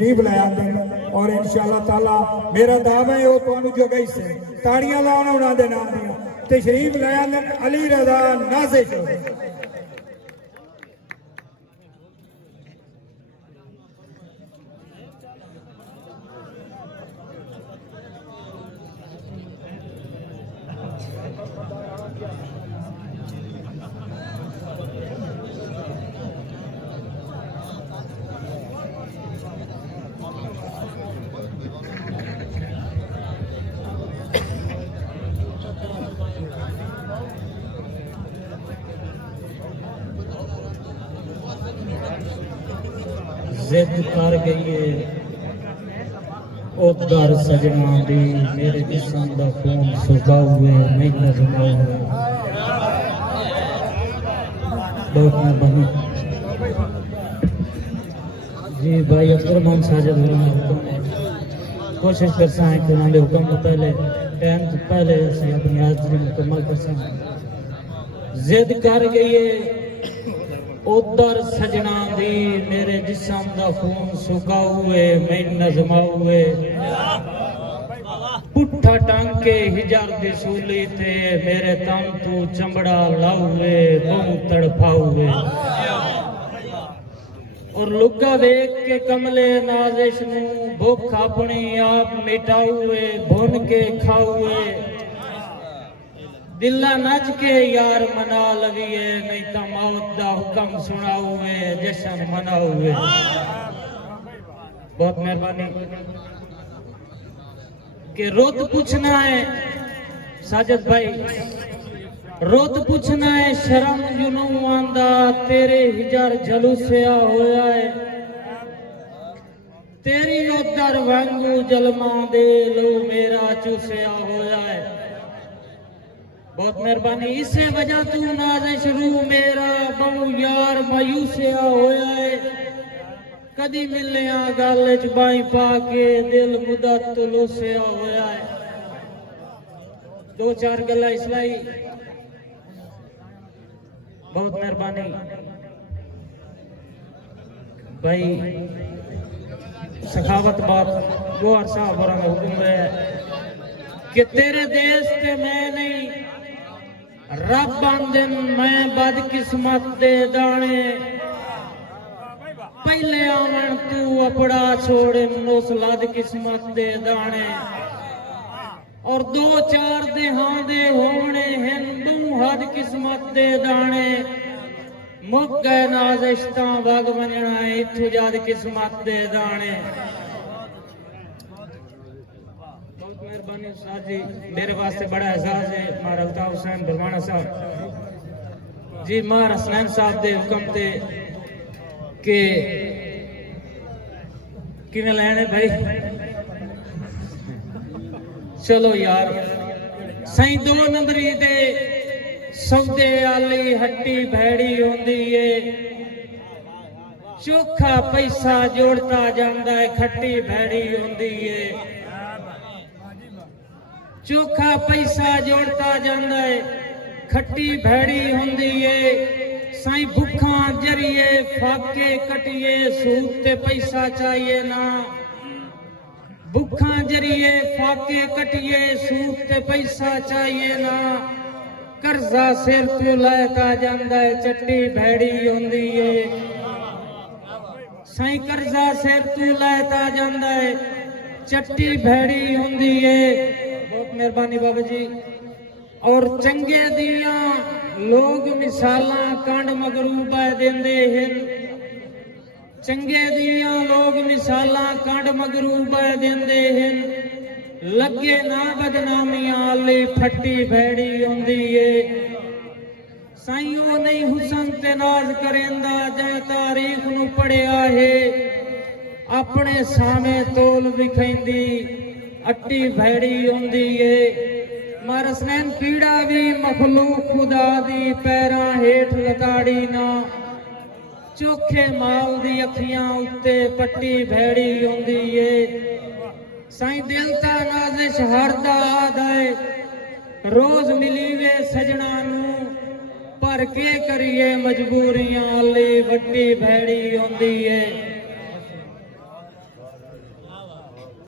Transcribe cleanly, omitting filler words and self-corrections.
तशरीफ ले आते हैं और इंशाअल्लाह ताला मेरा दावा है वो तुहानू जगह से ताड़ियां लाना उन्होंने नाम दिया तशरीफ ले आते अली रजा नाज़िश जिद कर गई है उधर सजना दी मेरे जिस्म दा खून सुका हुए नहीं नजर हुए बहुत मेहरबानी जी भाई अब्दुलरहमान साजिद कोशिश कर सा कि उन्होंने हुक्म तो पहले टाइम तो पहले से अपनी हाजिरी मुकम्मल कर सा जिद कर गई है उधर सजना दी मेरे जिस्म दा खून सुका हुए मैं नजमा हुए पुट्ठा टांके हिजर दी सूली थे मेरे तन तू चमड़ा लाउए बहु तड़फा हुए और लुगा देख के कमले नाज़िश नू भुख अपनी आप मिटाउए भुन के खाउए दिला नच के यार मना लविए नहीं तो मौत दा हुक्म सुना हुए जश्न मना हुए बहुत मेहरबानी कि रोत पूछना है साजिद भाई रोत पूछना है शर्म जुनू आंदा तेरे हिजर झलूसिया होया है तेरी उधर वांगू जलमा दे लो मेरा चूसिया होया है बहुत मेहरबानी इसे वजह तू नाज़िश रू मेरा बहु यार मायूसिया होया है कदी मिलिया गल च बाई पा के दिल मुदा तुलूसिया होया है दो चार गल्ला इसलाई बहुत मेहरबानी भाई सखावत बात गोहर साहब और हुक्म है कि तेरे देश ते मैं नहीं रब बंदन मैं बदकिस्मत दे दाने पहले आवन तू अपड़ा छोड़े नोस लद किस्मत दे दाने और दो चार देहां दे होने हिंदू हद किस्मत दे दाने मुक गए नाज़िश तां वग वंजना इथू जद किस्मत दे दाने मेहरबानी उस्ताद जी मेरे वास्ते बड़ा एहसास है मारा अल्ताफ हुसैन बरवाना साहब जी मार हसनैन साहब दे हुक्म ते के किवें लैणे भाई चलो यार सही दो नंबरी दे सौदे आली हट्टी भैड़ी होंदी है चोखा पैसा जोड़ता जांदा है खट्टी भैड़ी होंदी है चोखा पैसा जोड़ता जांदा है खट्टी भैड़ी होंदी है साईं भुखा जरिए फाके कटिए सूद ते पैसा चाहिए ना भुखा जरिए फाके कटिए सूद ते पैसा चाहिए ना कर्जा सिर तू लाता जांदा है चट्टी भैड़ी होंदी है साईं कर्जा सिर तू लाता जांदा है चट्टी भैड़ी होंदी है बहुत मेहरबानी बाबा जी और चंगे दिया लोग मिसालां कंड मगरूबा देंदे हैं चंगे दिया लोग मिसालां कंड मगरूबा देंदे हैं लगे ना बदनामियां आली फट्टी भैड़ी होंदी है साईं वो नहीं हुसन ते नाज करेंदा जै तारीख नू पढ़िया है अपने सामे तोल विखेंदी अट्टी भैड़ी होंदी है मारसनैन पीड़ा भी मखलूक खुदा दी पैरां हेठ लताड़ी ना चोखे माल दी अखियां उत्ते पट्टी भैड़ी होंदी है साईं दिल ता नाज़िश हर दा आदाए रोज मिली वे सजना नू पर के करिए मजबूरियां आली वड्डी भैड़ी होंदी है।